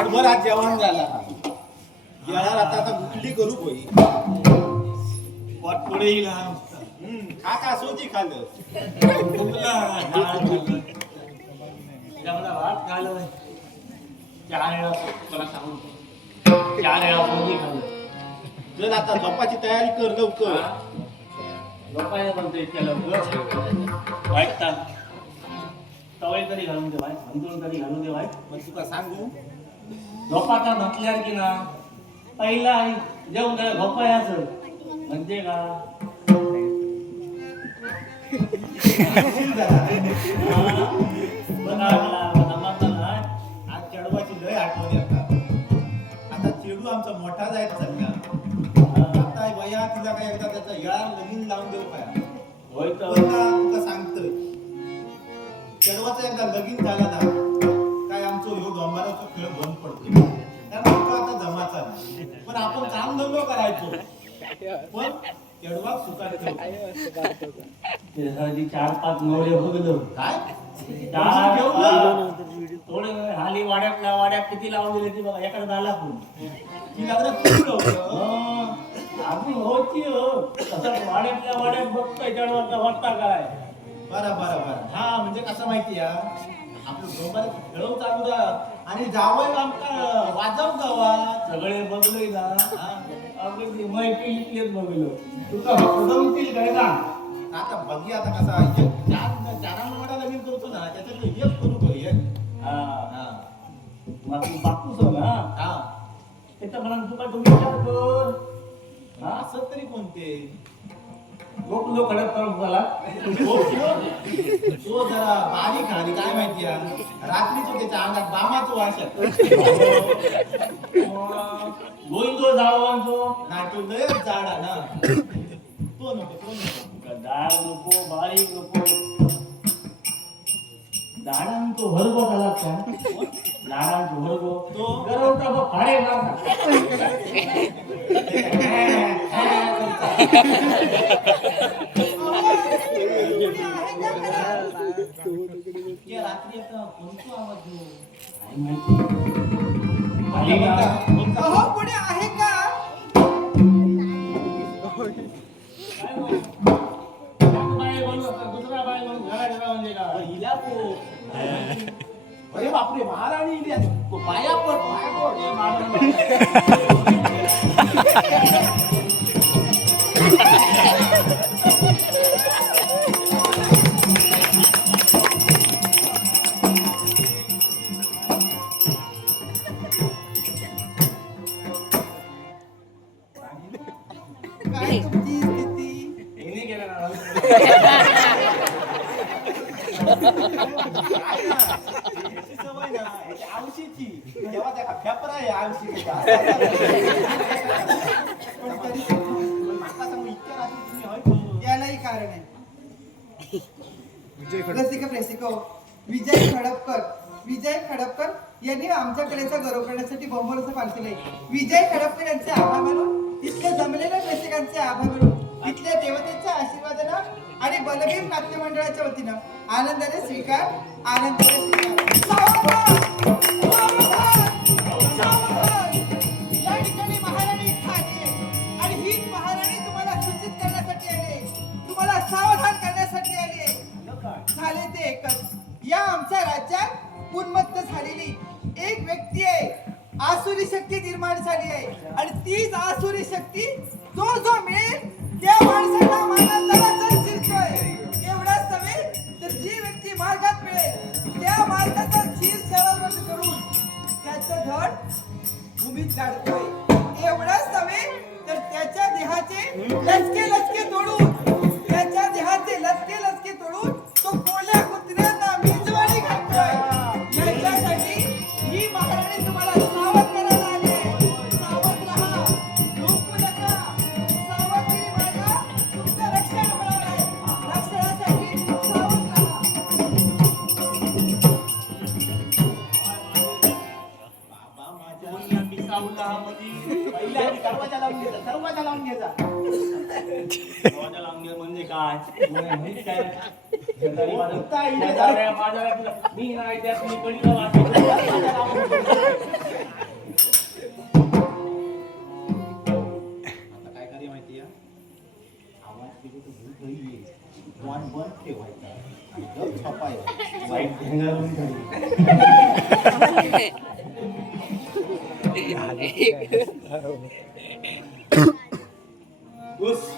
वाटभर आज जेवण झाला येणार आता गुटली करू होई वाट पुढे येईल खा का सोजी खाल्लं भात खाल्लं 4 वेळा मला सांगू 4 वेळा पोळी खाल्लं चल आता झोपाची तयारी कर लवकर झोपायला पण ते इतक्या लवकर वाईटता तवई तरी घालून दे भाई अंतरून तरी घालून दे भाई मग तुका सांगू झोपाचा म्हटल्यावर की ना पहिला जेवण काय झोपायचं म्हणजे का आज चढवाची लय आठवण येतात आता चेडू आमचा मोठा जायचा चालला आता वया तिला काय एकदा त्याचा येळार लगीन लावून देऊ काय होय तर तुका सांगतोय चढवाचा एकदा लगीन झाला ना काय आमचं ह्यो डोंबाराचा खेळ बंद पडतो त्यामुळे तुका आता जमाचा नाही पण आपण काम धंदो करायचो पण चढवा सुखात ठेवतो. त्यासाठी 4-5 नवरे बघलो काय थोडे हाली वाड्यात किती लावून दिले ती बघा एकडे झाला पण ती लागलं खूप होतं आम्ही होती हो तसं वाड्यात बघतोय चढवाचा वाटता काय बरं हा म्हणजे कसं माहिती या आपलं डोंगर खेळव चालू राहत आणि जावं आमका वाजव गावात सगळे बघलोय ना हा. अगदी मैत्रीतलेच बघलो तुका जमतील काय का आता बघी आता कसा चारांना लगीन करतो ना त्याच्यात एक करू घरी मग तू बापूस हो ना हा त्याच्या मनात तुका तुम्ही विचार कर असं तरी कोणते लोक कडक करून झाला तो जरा बारीक आणि काय माहिती रात्रीच त्याच्या अंगात बामाचं वाश गोविंदो जाळवांचो नाटो लय जाडा ना तो नको डाळ नको बारीक नको झाडांचो वर्ग झाला का झाडांचो वर्ग तो गरवता बघ फाडे रात्री आता कोणतो आवाज पुढे आहे का दुसरा बाय म्हणून घरा म्हणजे का हिला को अरे बापरे महाराणी इली पाया पड काय तुमची स्थिती येणे गेला ना सवय ना आवशीची जेव्हा त्या फेपरा आहे आवशी पण तरी माका सांगू इतक्या रात्री तुम्ही हय यालाही कारण आहे रसिक प्रेसिको विजय खडपकर यांनी आमच्या कलेचा गौरव करण्यासाठी बंबोलचं पाठवलंय. विजय खडपकर यांचे आभार मानून इथल्या जमलेल्या प्रेक्षकांचे आभार मानून इथल्या देवतेच्या आशीर्वादानं आणि बलभीम नाट्य मंडळाच्या वतीनं आनंदाने स्वीकार. या ठिकाणी महाराणी ठाणे आणि हीच महाराणी तुम्हाला सूचित करण्यासाठी आले, तुम्हाला सावधान करण्यासाठी आले. झाले ते एकच, या आमच्या राज्यात उन्मत्त झालेली एक व्यक्ती आहे. आसुरी शक्ती निर्माण झाली आहे आणि तीच आसुरी शक्ती जो मिळेल त्या माणसाला मानंदाला शिरतोय. एवढाच नव्हे तर जी व्यक्ती मार्गात मिळेल त्या मार्गाचा चीर चढावट करून त्याचं धड भूमीत काढतोय. एवढाच नव्हे तर त्याच्या देहाचे लचके तोडून तो कोल्या कुत्र्यांना मेजवानी घालतोय. याच्यासाठी ही महाराणी तुम्हाला सावध करायला आली आहे. सावध राहा, झोपू नका. सावधगिरी बाळगा, तुमचं रक्षण होणार आहे. रक्षणासाठी सावध राहा. बाबा माझ्या मिसावला मध्ये पहिला दरवाजा लावून घ्यायचा दरवाजा लावून म्हणजे काय म्हणजे काय घ्यायचा बाजारात मी नाही त्यात मी कडी ऊस.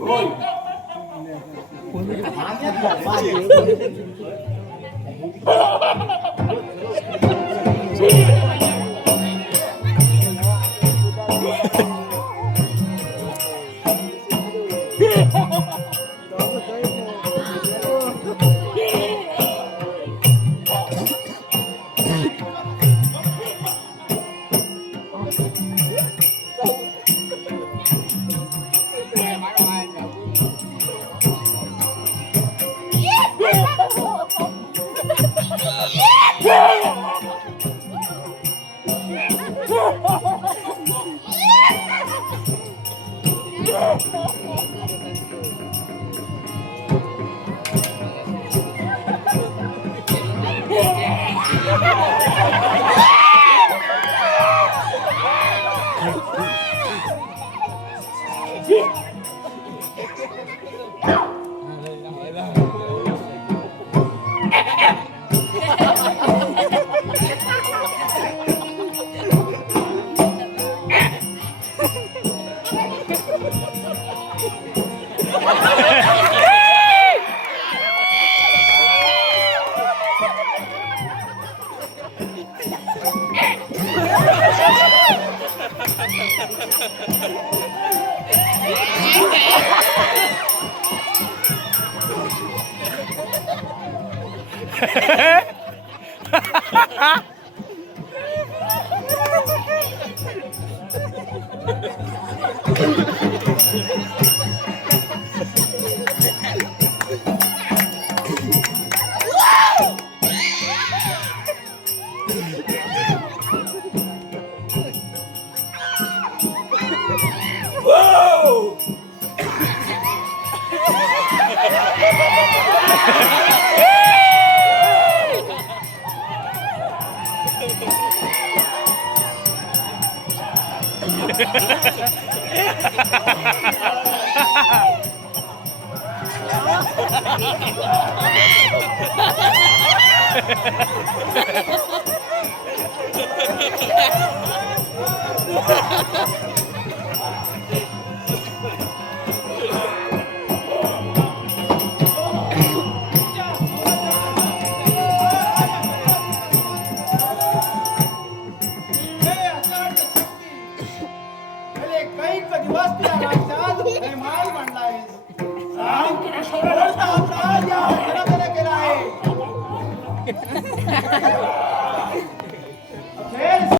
होय. केला आहे